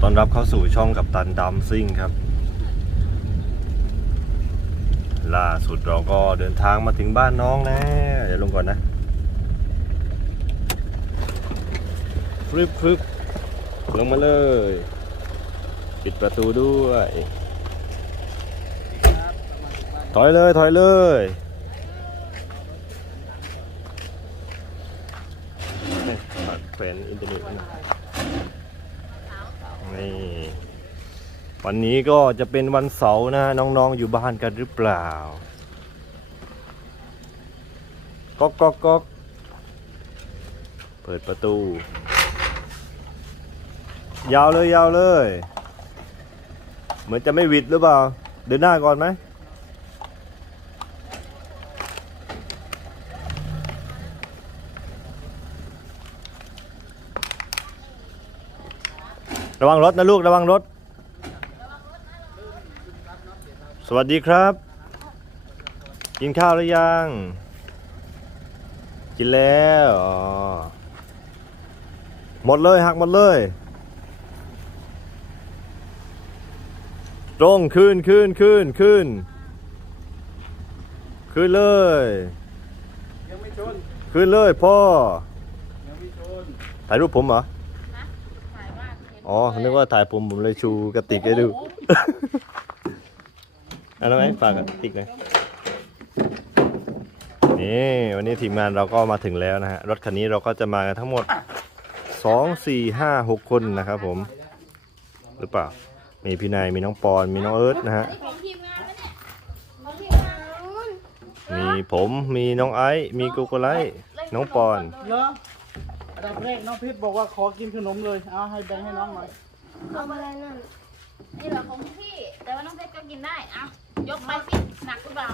ต้อนรับเข้าสู่ช่องกับตันดัมซิ่งครับ ล่าสุดเราก็เดินทางมาถึงบ้านน้องแล้ว เดี๋ยวลงก่อนนะฟรึบฟึบลงมาเลย ปิดประตูด้วย ถอยเลย ถอยเลยปัดแฟนอินเทอร์เน็ตนะนี่ วันนี้ก็จะเป็นวันเสาร์นะน้องๆอยู่บ้านกันหรือเปล่าก๊อกก๊อกก๊อกเปิดประตู ยาวเลยยาวเลย เหมือนจะไม่วิดหรือเปล่า เดินหน้าก่อนไหมระวังรถนะลูก ระวังรถ สวัสดีครับ กินข้าวหรือยัง กินแล้วอ๋อหมดเลยหักหมดเลย ตรงขึ้นขึ้นขึ้นขึ้นขึ้นเลยยังไม่ชนขึ้นเลยพ่อยังไม่ชนถ่ายรูปผมเหรอถ่ายว่าเห็นอ๋อนึกว่าถ่ายผมผมเลยชูกระติกให้ดู เอะไรไหมฝากกระติกหน่อยนี่วันนี้ทีมงานเราก็มาถึงแล้วนะฮะรถคันนี้เราก็จะมากันทั้งหมด2 4 5 6คนนะครับผม หรือเปล่า มีพี่นายมีน้องปอนมีน้องเอิร์ธนะฮะนี่ของทีมงานนะเนี่ยของทีมงานนู้นมีผมมีน้องไอซ์มีโกโกไลท์น้องปอนเหรออันดับแรกน้องพิษบอกว่าขอกินขนมเลย เอาให้แบ่งให้น้องหน่อย เอาอะไรนั่นนี่เหรอของพี่ แต่ว่าน้องเพชรก็กินได้ เอา ยกไปสิหนักหรือเปล่า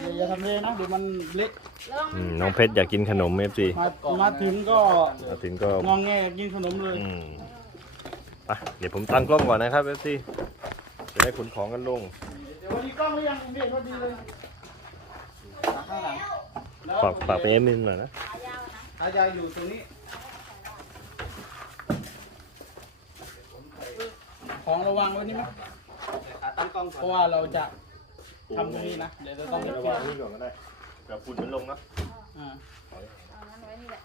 อย่าอย่าทำเลยนะเดี๋ยวมันเละลองอืมน้องเพชรอยากกินขนมเอฟซีมามาถึงก็มาถึงก็งองแงกินขนมเลยอืมอะเดี๋ยวผมตั้งกล้องก่อนนะครับเอฟซีจะได้ขนของกันลง เดี๋ยววันนี้กล้องหรือยังพี่พอดีเลยข้างหลังแล้วฝากฝากไปเอ็มนินหน่อยนะขายาวนะอายายอยู่ตรงนี้ ของระวังไว้นี่ไหมตั้งกล้องเพราะว่าเราจะ ทำตรงนี้นะเดี๋ยวจะต้องระเก็บวังนี่ก่อนก็ได้เดี๋ยวฝุ่นมันลงนะอ่าเอานั้นไว้นี่แหละ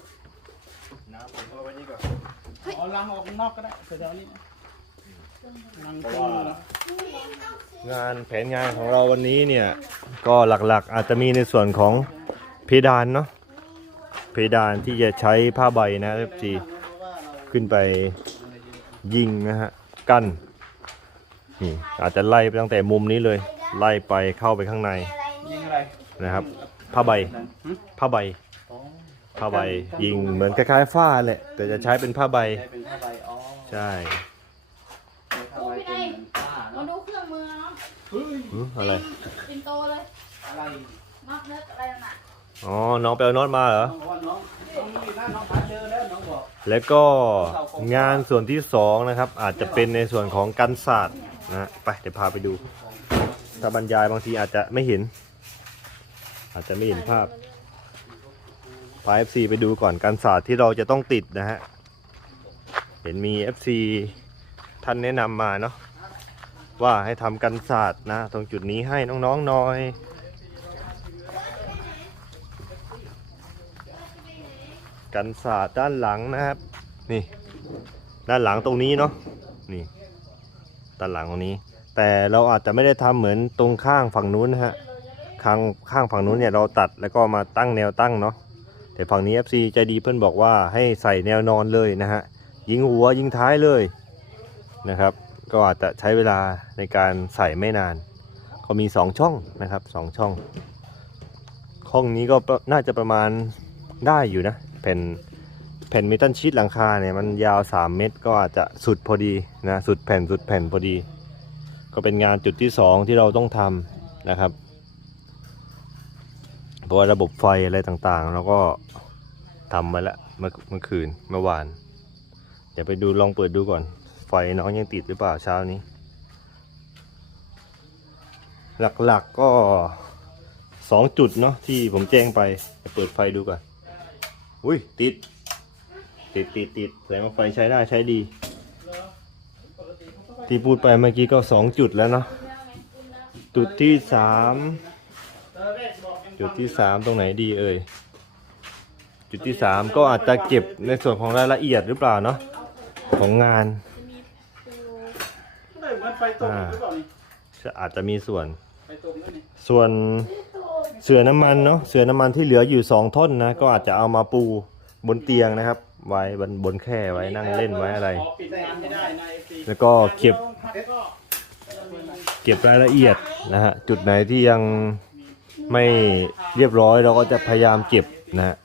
น้ำผมก็ไว้นี่ก่อนเอาลังออกข้างนอกก็ได้แถวๆนี้ลังตึงนะงานแผนงานของเราวันนี้เนี่ยก็หลักๆอาจจะมีในส่วนของเพดานเนาะเพดานที่จะใช้ผ้าใบนะเอฟซีขึ้นไปยิงนะฮะกั้นนี่อาจจะไล่ไปตั้งแต่มุมนี้เลย ไล่ไปเข้าไปข้างในยิงอะไรนะครับผ้าใบหึผ้าใบอ๋อผ้าใบยิงเหมือนคล้ายๆฝ้าแหละแต่จะใช้เป็นผ้าใบได้เป็นผ้าใบอ๋อใช่ผ้าใบเป็นเหมือนผ้ามาเนาะดูเครื่องมือเนาะเฮ้ยหึอะไรปินโตเลยอะไรน็อตเนื้ออะไรนั่นน่ะอ๋อน้องไปเอาน็อตมาเหรอน้องบอกว่าน้องน้องมีหน้าน้องหาเจอแล้วน้องบอกแล้วก็งานส่วนที่สองนะครับ อาจจะเป็นในส่วนของกันศาสตร์นะฮะไปเดี๋ยวพาไปดู ถ้าบรรยายบางทีอาจจะไม่เห็น อาจจะไม่เห็นภาพพา FC ไปดูก่อนกันศาสตร์ที่เราจะต้องติดนะฮะ เห็นมี FC ท่านแนะนำมาเนาะว่าให้ทำกันศาสตร์นะ ตรงจุดนี้ให้น้องๆหน่อย กันศาสตร์ด้านหลังนะครับ นี่ ด้านหลังตรงนี้เนาะนี่ ด้านหลังตรงนี้ แต่เราอาจจะไม่ได้ทำเหมือนตรงข้างฝั่งนู้นนะฮะข้างข้างฝั่งนู้นเนี่ยเราตัดแล้วก็มาตั้งแนวตั้งเนาะแต่ฝั่งนี้ FC ใจดีเพื่อนบอกว่าให้ใส่แนวนอนเลยนะฮะยิงหัวยิงท้ายเลยนะครับ ก็อาจจะใช้เวลาในการใส่ไม่นาน ก็มี 2 ช่องนะครับสองช่องห้องนี้ก็น่าจะประมาณได้อยู่นะแผ่นแผ่นเมทัลชีตหลังคาเนี่ยมันยาว 3 เมตร ก็อาจจะสุดพอดีนะสุดแผ่นสุดแผ่นพอดี ก็เป็นงานจุดที่2ที่เราต้องทำนะครับเพราะว่าระบบไฟอะไรต่างๆ เราก็ทำมาแล้วเมื่อคืนเมื่อวาน เดี๋ยวไปดูลองเปิดดูก่อน ไฟน้องยังติดหรือเปล่าเช้านี้ หลักๆก็สองจุดเนาะที่ผมแจ้งไปเปิดไฟดูก่อน อุ้ยติด ติดติดติดแสดงว่าไฟใช้ได้ใช้ดี ที่พูดไปเมื่อกี้ก็สองจุดแล้วเนาะจุดที่สามจุดที่สามตรงไหนดีเอ่ยจุดที่สามก็อาจจะเก็บในส่วนของรายละเอียดหรือเปล่าเนาะของงานอ่าจะอาจจะมีส่วน ส่วนเสือน้ำมันเนาะเสือน้ำมันที่เหลืออยู่สองท่อนนะก็อาจจะเอามาปูบนเตียงนะครับ ไว้บนบนแคร่ไว้นั่งเล่นไว้อะไร ขอปิดงานไม่ได้นะ FC แล้วก็เก็บก็เก็บรายละเอียดนะฮะจุดไหนที่ยังไม่เรียบร้อยเราก็จะพยายามเก็บนะฮะ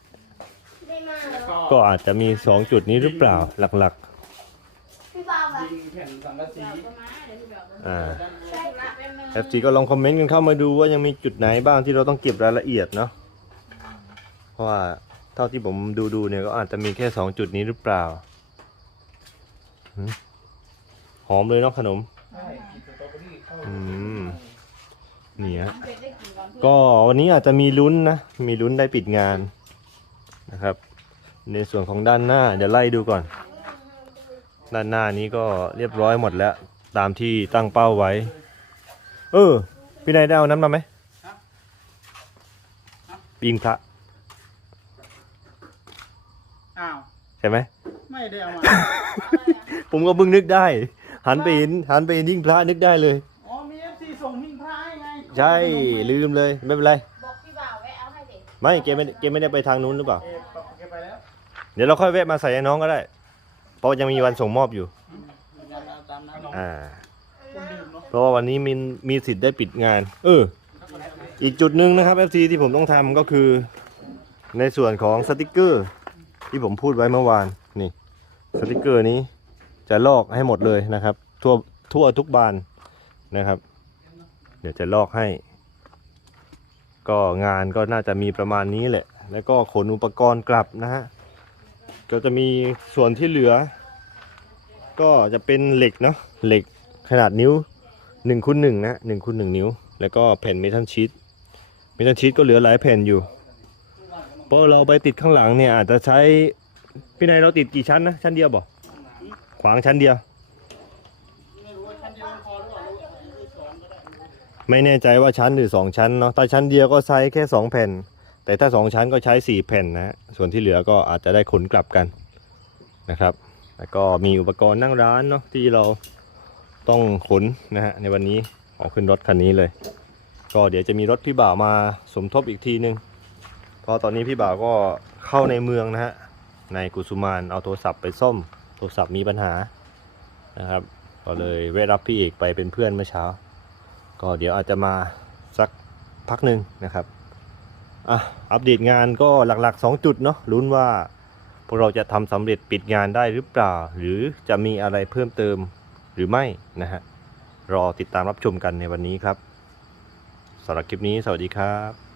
ก็อาจจะมีสองจุดนี้หรือเปล่าหลักพี่บ่าวอะยิงแผ่นสังกะสีๆอ่า ใช่ละเป็นมือ FG ก็ลองคอมเมนต์กันเข้ามาดูว่ายังมีจุดไหนบ้างที่เราต้องเก็บรายละเอียดเนาะเพราะว่าเท่าที่ผมดูดูๆเนี่ยก็อาจจะมีแค่สองจุดนี้หรือเปล่าหืมหอมเลยเนาะขนมใช่กินสตรอเบอรี่เข้าอืมนี่ฮะก็วันนี้อาจจะมีลุ้นนะ มีลุ้นได้ปิดงานนะครับ ในส่วนของด้านหน้า เดี๋ยวไล่ดูก่อน ด้านหน้านี้ก็เรียบร้อยหมดแล้ว ตามที่ตั้งเป้าไว้ เออ พี่นายได้เอานั้นมาไหมปิงพระ อ้าว ใช่ไหมไม่ได้เอามา ผมก็เพิ่งนึกได้ หันไปเห็นหันไปเห็นยิ่งพระนึกได้เลย อ๋อมี FC ส่งหิ้งพระให้ไงใช่ลืมเลยไม่เป็นไร บอกพี่บ่าวไว้เอาให้เด็กไม่เกมไม่เกมไม่ได้ไปทางนู้นหรือเปล่า เก็บเก็บไปแล้วเดี๋ยวเราค่อยแวะมาใส่ให้น้องก็ได้ เพราะยังมีวันส่งมอบอยู่งานเอาตามนั้นอ่า คนดื่มเนาะเพราะว่าวันนี้มีมีสิทธิ์ได้ปิดงาน เออ อีกจุดหนึ่งนะครับ FC ที่ผมต้องทำก็คือ ในส่วนของสติกเกอร์ ที่ผมพูดไว้เมื่อวานนี่สติกเกอร์นี้จะลอกให้หมดเลยนะครับ ทั่วทั่วทุกบานนะครับ เดี๋ยวจะลอกให้ ก็งานก็น่าจะมีประมาณนี้แหละ แล้วก็ขนอุปกรณ์กลับนะฮะก็จะมีส่วนที่เหลือ ก็จะเป็นเหล็กเนาะเหล็กขนาดนิ้ว1นคูณหนะหนึ่งคูณหนิ้ว แล้วก็แผ่นเมทัลชีตเมทัลชีตก็เหลือหลายแผ่นอยู่ เพราะเราไปติดข้างหลังเนี่ยอาจจะใช้พี่นายเราติดกี่ชั้นนะชั้นเดียวบ่ขวางชั้นเดียว ไม่แน่ใจว่าชั้นหรือสองชั้นเนาะถ้าชั้นเดียวก็ใช้แค่สองแผ่น แต่ถ้าสองชั้นก็ใช้สี่แผ่นนะฮะส่วนที่เหลือก็อาจจะได้ขนกลับกันนะครับ แล้วก็มีอุปกรณ์นั่งร้านเนาะที่เราต้องขนนะฮะในวันนี้เอาขึ้นรถคันนี้เลย ก็เดี๋ยวจะมีรถพี่บ่าวมาสมทบอีกทีนึง พราะตอนนี้พี่บ่าวก็เข้าในเมืองนะฮะ ในกุสุมานเอาโทรศัพท์ไปซ่อม โทรศัพท์มีปัญหานะครับ ก็เลยแวะรับพี่เอกไปเป็นเพื่อนเมื่อเช้า ก็เดี๋ยวอาจจะมาสักพักหนึ่งนะครับ อะ อัปเดตงานก็หลักๆ 2 จุดเนาะ ลุ้นว่าพวกเราจะทำสำเร็จปิดงานได้หรือเปล่า หรือจะมีอะไรเพิ่มเติมหรือไม่นะฮะ รอติดตามรับชมกันในวันนี้ครับสำหรับคลิปนี้สวัสดีครับ